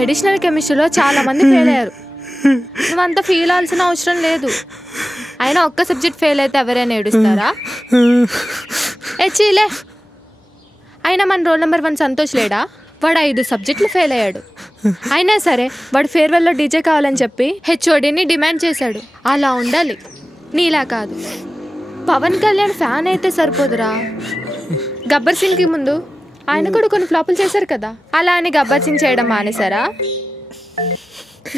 Medicinal కెమిస్ట్రీలో చాలా మంది ఫెయిల్ అయ్యారు. నువ్వంతా ఫీల్ అవ్వాల్సిన అవసరం లేదు. అయినా ఒక్క సబ్జెక్ట్ ఫెయిల్ అయితే ఎవరైనా ఏడుస్తారా? చీలే. అయినా మన రోల్ నెంబర్ 1 సంతోష్ లేడా? వాడు 5 సబ్జెక్టులు ఫెయిల్ అయ్యాడు. అయినా సరే వాడు ఫేర్వెల్లో డీజే కావాలని చెప్పి హెచ్ఓడిని డిమాండ్ చేశాడు. అలా ఉండాలి, నీలా కాదు. పవన్ కళ్యాణ్ ఫ్యాన్ అయితే సరిపోదురా. గబ్బర్ సింగ్కి ముందు ఆయన కూడా కొన్ని ఫ్లాపులు చేశారు కదా. అలా అని గబ్బర్ సింగ్ చేయడం మానేశారా?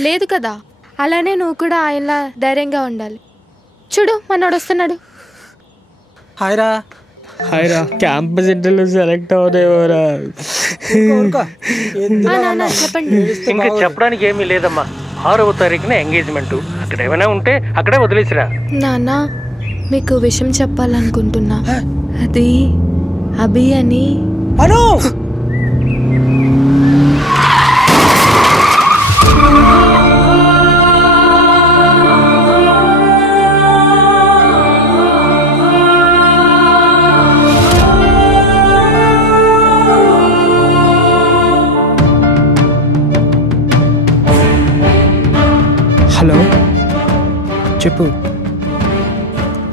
లేదు కదా. అలానే నువ్వు కూడా ఆయనలా ధైర్యంగా ఉండాలి. చూడు మనోడు వస్తున్నాడు. హాయ్రా. హాయ్రా. క్యాంపస్ ఇంటర్వ్యూ సెలెక్ట్ అవుతాయోరా? చెప్పండి. ఇంకా చెప్పడానికి ఏమీ లేదమ్మా. 6వ తారీఖున ఎంగేజ్మెంట్. అక్కడ ఏమైనా ఉంటే అక్కడే వదిలేసిరా. నాన్న మీకు విషయం చెప్పాలనుకుంటున్నా. అది అభి అని. హలో చెప్పు.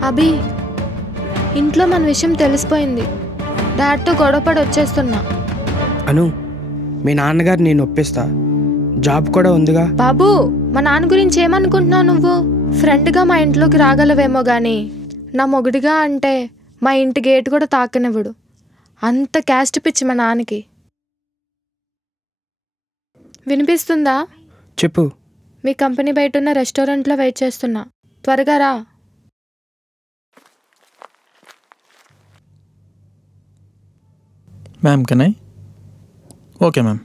అభి, ఇంట్లో మన విషయం తెలిసిపోయింది. డాడ్తో గొడవపడి వచ్చేస్తున్నా. అను, మీ నాన్నగారు నేను ఒప్పిస్తా. జాబ్ కూడా ఉందిగా. బాబు, మా నాన్న గురించి ఏమనుకుంటున్నావు నువ్వు? ఫ్రెండ్గా మా ఇంట్లోకి రాగలవేమో కానీ నా మొగుడిగా అంటే మా ఇంటి గేట్ కూడా తాకనివ్వడు. అంత క్యాస్ట్ పిచ్చి మా నాన్నకి. వినిపిస్తుందా? చెప్పు. మీ కంపెనీ బయట ఉన్న రెస్టారెంట్లో వెయిట్ చేస్తున్నా. త్వరగా రా. Ma'am can I? Okay ma'am.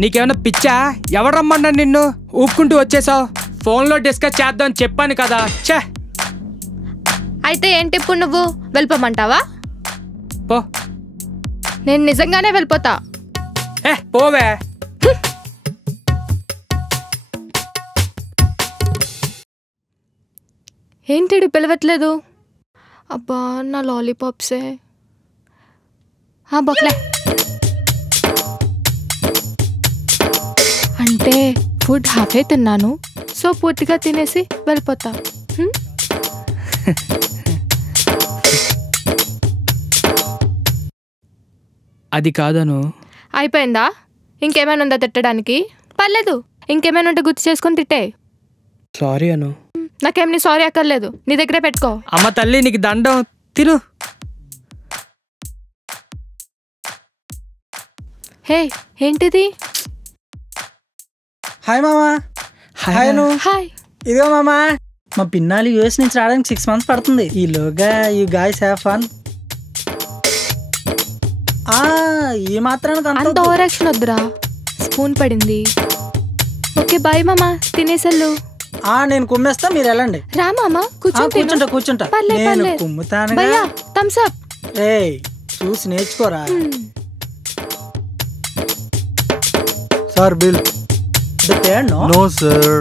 నీకేమైనా పిచ్చా? ఎవరు రమ్మన్నా నిన్ను? ఊపుకుంటూ వచ్చేసావు. ఫోన్లో డిస్కస్ చేద్దాం చెప్పాను కదా. ఛే. అయితే ఏంటి ఇప్పుడు నువ్వు వెళ్ళిపోమంటావా? పో. నేను నిజంగానే వెళ్ళిపోతా. పోవే. ఏంటి పిలవట్లేదు? అబ్బా నా లాలీపాప్సే. బొక్లే. అంటే ఫుడ్ హాఫే తిన్నాను, సో పూర్తిగా తినేసి వెళ్ళిపోతా. అది కాదను. అయిపోయిందా? ఇంకేమైనా ఉందా తిట్టడానికి? పర్లేదు, ఇంకేమైనా ఉంటే గుర్తు చేసుకొని తిట్టే. సారీ అను. నాకేం నీ సారీ అక్కర్లేదు, నీ దగ్గరే పెట్టుకో. అమ్మ తల్లి నీకు దండం. తిను. హే ఏంటిది? హాయ్ మామా. హాయ్ అను. హాయ్. ఇదిగో మామా, మా పిన్నాలు యూఎస్ నుంచి రావడానికి 6 months పడుతుంది. ఈలోగా యూ గైస్ హ్యావ్ ఫన్. ఈ మాత్రానికి అంత ఓవర్ యాక్షన్ వద్దురా. స్పూన్ పడింది. ఓకే బాయ్ మామా, తినేసెళ్ళు. నేను కుమ్మేస్తా, మీరు వెళ్ళండి. రా మామా, కూర్చుంటా. నేను కుమ్ముతాను. Thums up. చూసి నేర్చుకోరా. Sir bill. No sir.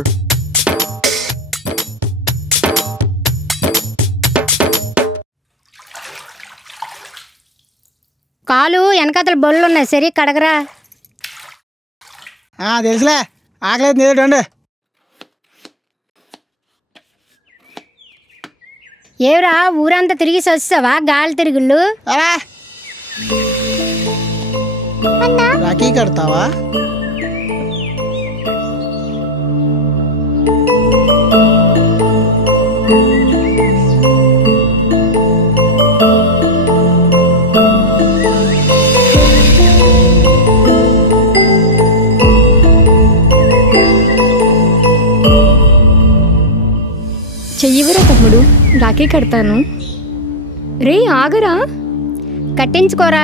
కాలు వెనకాతల బొల్లు ఉన్నాయి, సరే కడగరా. తెలుసులే, ఆకలేదు నేదండి. ఏవరా ఊరంతా తిరిగి వచ్చావా? గాలి తిరుగుళ్ళు రాఖీ కడతావా? చెయ్యివరా తమ్ముడు, రాఖీ కడతాను. రే ఆగరా. కట్టించుకోరా,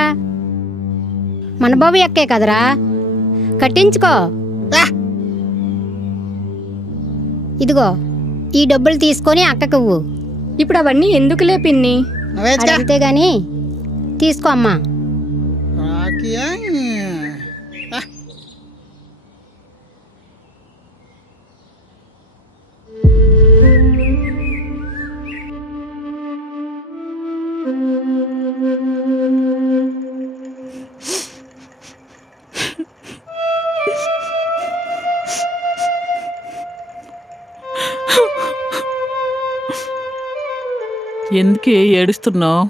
మన బాబు ఎక్కే కదరా, కట్టించుకో. ఇదిగో ఈ డబ్బులు తీసుకొని అక్కకివ్వు. ఇప్పుడు అవన్నీ ఎందుకులే పిన్ని? అంతేగాని తీసుకో అమ్మా. ఎందుకే ఏడుస్తున్నావు?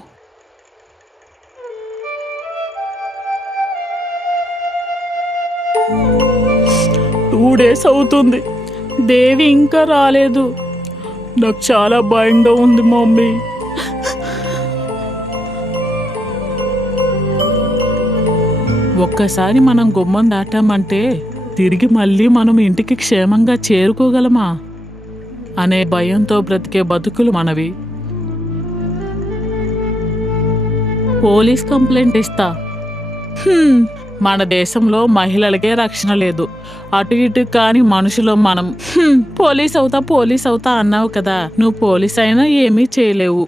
2 days అవుతుంది, దేవి ఇంకా రాలేదు. నాకు చాలా భయంగా ఉంది మమ్మీ. ఒక్కసారి మనం గుమ్మం దాటామంటే తిరిగి మళ్ళీ మనం ఇంటికి క్షేమంగా చేరుకోగలమా అనే భయంతో బ్రతికే బతుకులు మనవి. పోలీస్ కంప్లైంట్ ఇస్తా. మన దేశంలో మహిళలకే రక్షణ లేదు. అటు ఇటు కాని మనుషులు మనం. పోలీస్ అవుతా అన్నావు కదా, నువ్వు పోలీస్ అయినా ఏమీ చేయలేవు.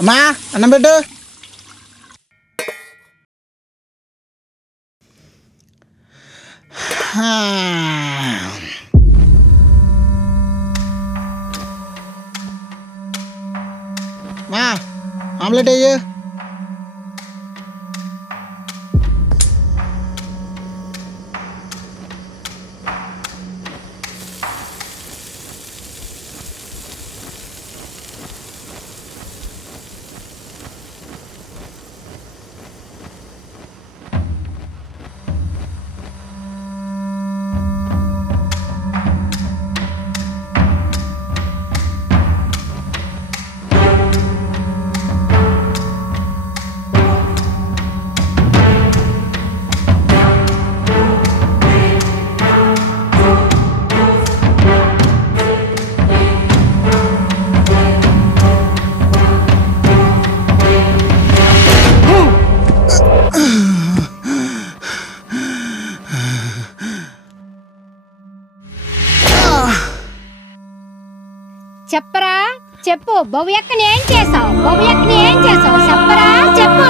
అమ్మా అన్నం పెట్టు. మా ఆమ్లెట్ అయ్యో. చెప్పరా చెప్పు, భవ్యక్కని ఏం చేసావు? భవ్యక్కని ఏం చేసావు చెప్పరా, చెప్పు.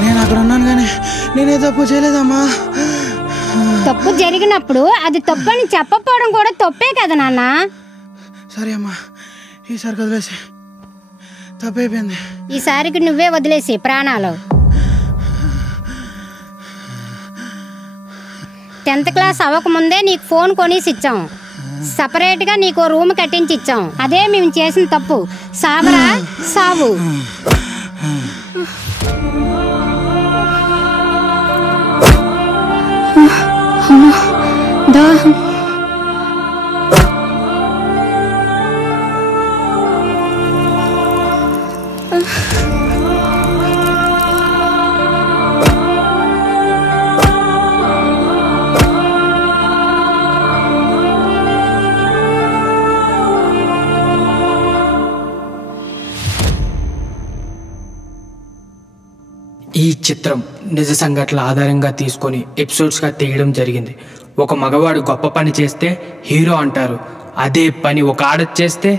నేను అక్కడ ఉన్నాను కానీ నేనే తప్పు చేయలేదమ్మా. తప్పు జరిగినప్పుడు అది తప్పు అని చెప్పకపోవడం కూడా తప్పే కదా నాన్న. సరే అమ్మా, ఈసారి వదిలేసి తప్పైపోయింది. ఈసారికి నువ్వే వదిలేసి ప్రాణాలు. 10th క్లాస్ అవ్వకముందే నీకు ఫోన్ కొనేసి ఇచ్చాం. సపరేట్గా నీకు రూమ్ కట్టించి ఇచ్చాం. అదే మేము చేసిన తప్పు. సావరా సావు. ఈ చిత్రం నిజ సంఘటనల ఆధారంగా తీసుకొని ఎపిసోడ్స్గా తీయడం జరిగింది. ఒక మగవాడు గొప్ప పని చేస్తే హీరో అంటారు, అదే పని ఒక ఆడ చేస్తే